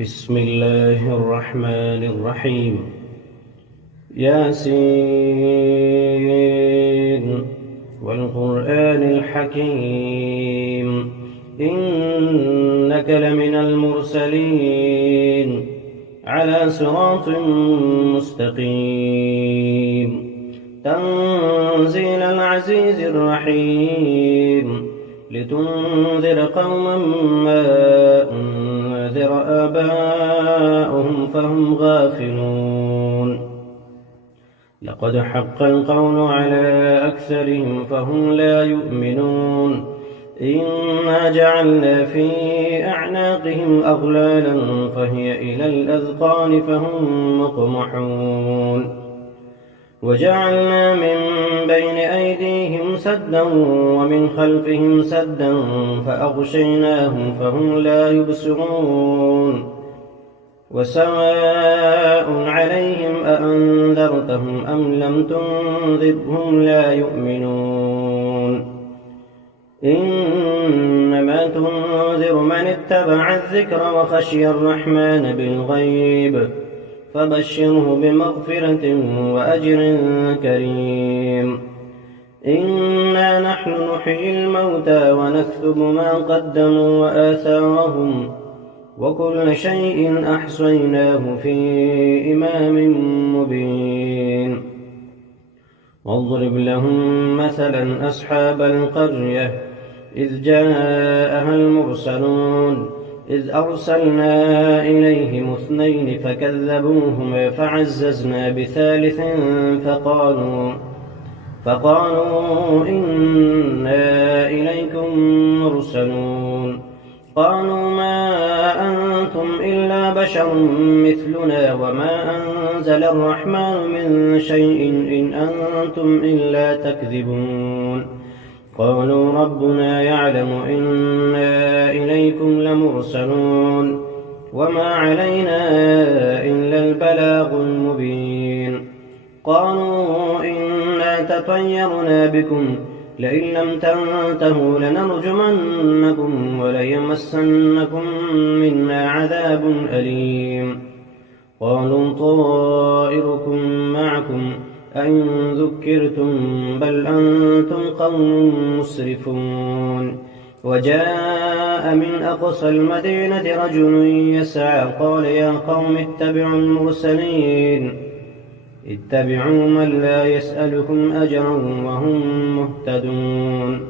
بسم الله الرحمن الرحيم. ياسين والقرآن الحكيم إنك لمن المرسلين على صراط مستقيم تنزيل العزيز الرحيم لتنذر قوما ما أنذر آباؤهم فهم غافلون لقد حق القول على أكثرهم فهم لا يؤمنون إنا جعلنا في أعناقهم أغلالا فهي إلى الأذقان فهم مقمحون وجعلنا من بين أيديهم سدا ومن خلفهم سدا فأغشيناهم فهم لا يبصرون وسواء عليهم أأنذرتهم أم لم تنذرهم لا يؤمنون إنما تنذر من اتبع الذكر وخشي الرحمن بالغيب فبشره بمغفرة وأجر كريم إنا نحن نحيي الموتى ونكتب ما قدموا وآثارهم وكل شيء أحصيناه في إمام مبين واضرب لهم مثلا أصحاب القرية إذ جاءها المرسلون إذ أرسلنا إليهم 2 فكذبوهما فعززنا بثالث فقالوا إنا إليكم مرسلون قالوا ما أنتم إلا بشر مثلنا وما أنزل الرحمن من شيء إن أنتم إلا تكذبون قالوا ربنا يعلم إنا إليكم لمرسلون وما علينا إلا البلاغ المبين قالوا إنا تطيرنا بكم لئن لم تنتهوا لنرجمنكم وليمسنكم منا عذاب أليم قالوا طائركم معكم أئن ذكرتم بل أنتم قوم مسرفون وجاء من أقصى المدينة رجل يسعى قال يا قوم اتبعوا المرسلين اتبعوا من لا يسألكم أجرا وهم مهتدون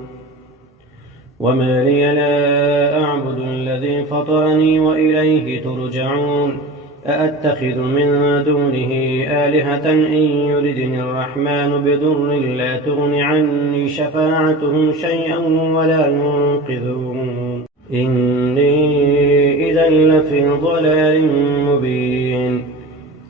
وما لي لا أعبد الذي فطرني وإليه ترجعون أأتخذ من دونه آلهة إن يردني الرحمن بضر لا تغن عني شفاعتهم شيئا ولا ينقذون إني إذا لفي ضلال مبين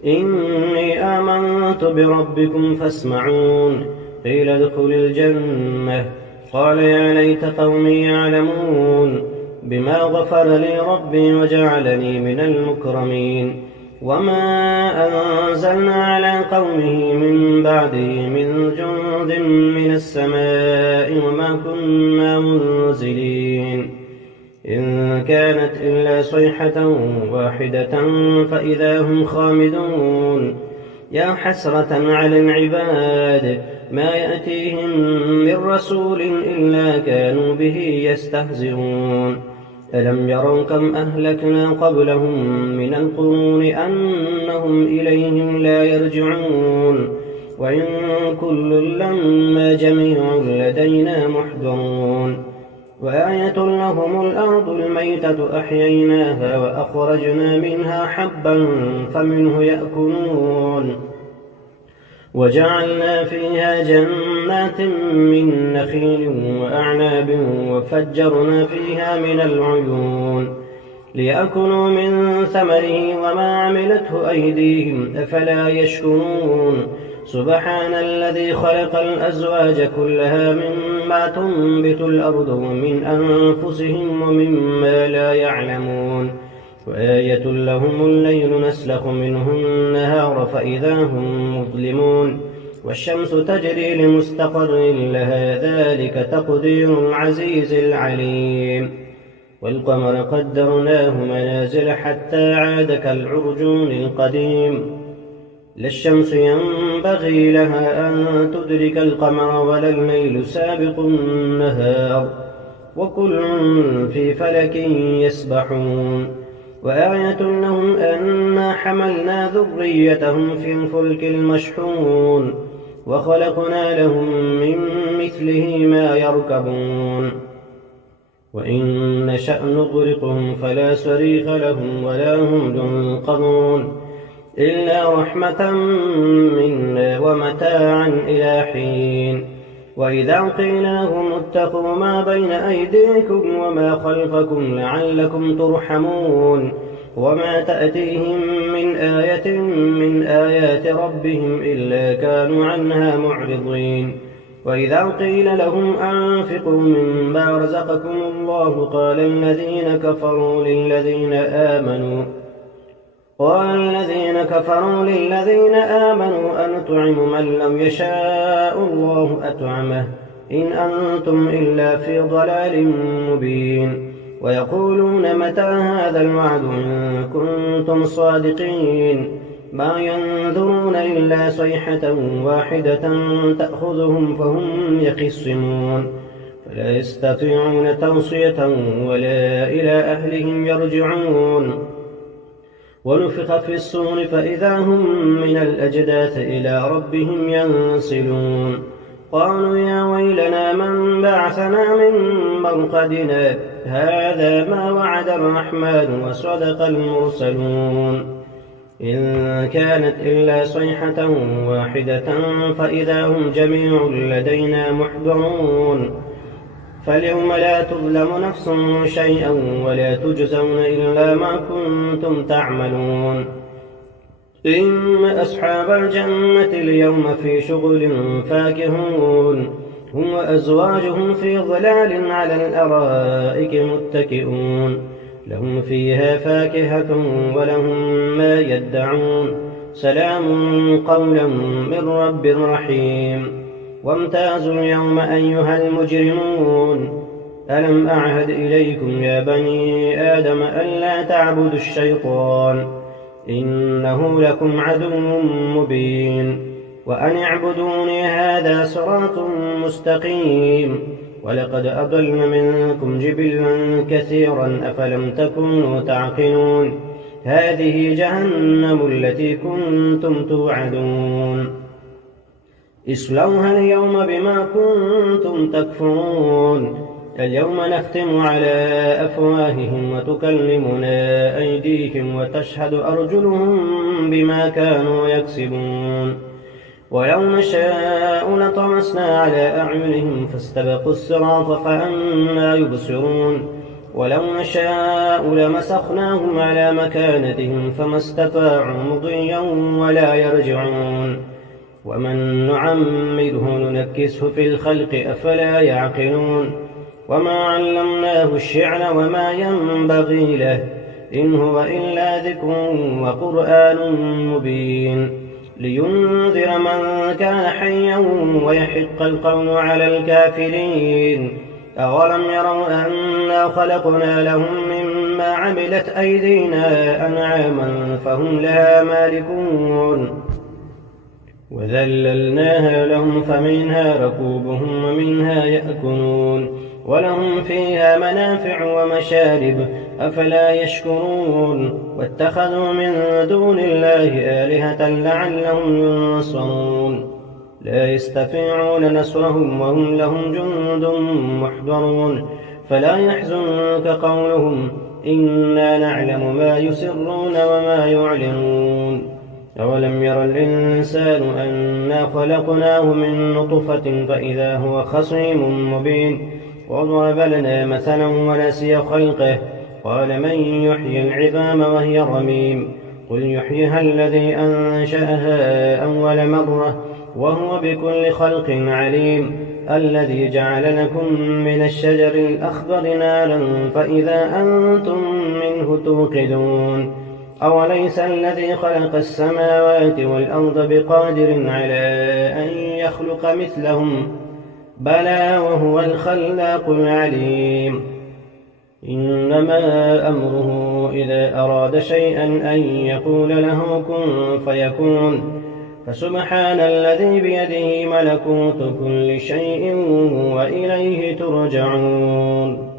إني آمنت بربكم فاسمعون قيل ادخل الجنة قال يا ليت قومي يعلمون بما غفر لي ربي وجعلني من المكرمين وما أنزلنا على قومه من بعده من جند من السماء وما كنا منزلين إن كانت إلا صيحة واحدة فإذا هم خامدون يا حسرة على العباد ما يأتيهم من رسول إلا كانوا به يستهزئون ألم يروا كم أهلكنا قبلهم من القرون أنهم إليهم لا يرجعون وإن كل لما جميع لدينا محضرون وآية لهم الأرض الميتة أحييناها وأخرجنا منها حبا فمنه يأكلون وجعلنا فيها جنات من نخيل وأعناب وفجرنا فيها من العيون ليأكلوا من ثمره وما عملته أيديهم أفلا يشكرون سبحان الذي خلق الأزواج كلها مما تنبت الأرض ومن أنفسهم ومما لا يعلمون وآية لهم الليل نسلخ منه النهار فإذا هم مظلمون والشمس تجري لمستقر لها ذلك تقدير العزيز العليم والقمر قدرناه منازل حتى عاد كالعرجون القديم لا الشمس ينبغي لها أن تدرك القمر ولا الليل سابق النهار وكل في فلك يسبحون وآية لهم أنا حملنا ذريتهم في الفلك المشحون وخلقنا لهم من مثله ما يركبون وإن نشأ نغرقهم فلا صريخ لهم ولا هم ينقذون إلا رحمة منا ومتاعا إلى حين وإذا قيل لهم اتقوا ما بين أيديكم وما خلفكم لعلكم ترحمون وما تأتيهم من آية من آيات ربهم إلا كانوا عنها معرضين وإذا قيل لهم أنفقوا مما رزقكم الله قال الذين كفروا للذين آمنوا أنطعم من لم يشاء الله أطعمه إن أنتم إلا في ضلال مبين ويقولون متى هذا الوعد إن كنتم صادقين ما ينظرون إلا صيحة واحدة تأخذهم فهم يخصمون فلا يستطيعون توصية ولا إلى أهلهم يرجعون ونفخ في الصور فإذا هم من الأجداث إلى ربهم ينسلون قالوا يا ويلنا من بعثنا من مرقدنا هذا ما وعد الرحمن وصدق المرسلون إن كانت إلا صيحة واحدة فإذا هم جميع لدينا محضرون فاليوم لا تظلم نفس شيئا ولا تجزون إلا ما كنتم تعملون إن أصحاب الجنة اليوم في شغل فاكهون هم وأزواجهم في ظلال على الأرائك متكئون لهم فيها فاكهة ولهم ما يدعون سلام قولا من رب رحيم وامتازوا اليوم أيها المجرمون ألم أعهد إليكم يا بني آدم ألا تعبدوا الشيطان إنه لكم عدو مبين وأن اعبدوني هذا صراط مستقيم ولقد أضل منكم جبلا كثيرا أفلم تكونوا تعقلون هذه جهنم التي كنتم توعدون اصلوها اليوم بما كنتم تكفرون اليوم نختم على أفواههم وتكلمنا أيديهم وتشهد أرجلهم بما كانوا يكسبون ولو نشاء لطمسنا على أعينهم فاستبقوا الصراط فأنى يبصرون ولو نشاء لمسخناهم على مكانتهم فما استطاعوا مضيا ولا يرجعون ومن نعمره ننكسه في الخلق أفلا يعقلون وما علمناه الشعر وما ينبغي له إن هو إلا ذكر وقرآن مبين لينذر من كان حيا ويحق القول على الكافرين أولم يروا أنا خلقنا لهم مما عملت أيدينا أنعاما فهم لها مالكون وذللناها لهم فمنها ركوبهم ومنها يأكلون ولهم فيها منافع ومشارب أفلا يشكرون واتخذوا من دون الله آلهة لعلهم ينصرون لا يستطيعون نصرهم وهم لهم جند محضرون فلا يحزنك قولهم إنا نعلم ما يسرون وما يعلنون أولم ير الإنسان أنا خلقناه من نطفة فإذا هو خصيم مبين وضرب لنا مثلا ونسي خلقه قال من يحيي العظام وهي رميم قل يحييها الذي أنشأها أول مرة وهو بكل خلق عليم الذي جعل لكم من الشجر الأخضر نارا فإذا أنتم منه توقدون أوليس الذي خلق السماوات والأرض بقادر على أن يخلق مثلهم بلى وهو الخلاق العليم إنما أمره إذا أراد شيئا أن يقول له كن فيكون فسبحان الذي بيده ملكوت كل شيء وإليه ترجعون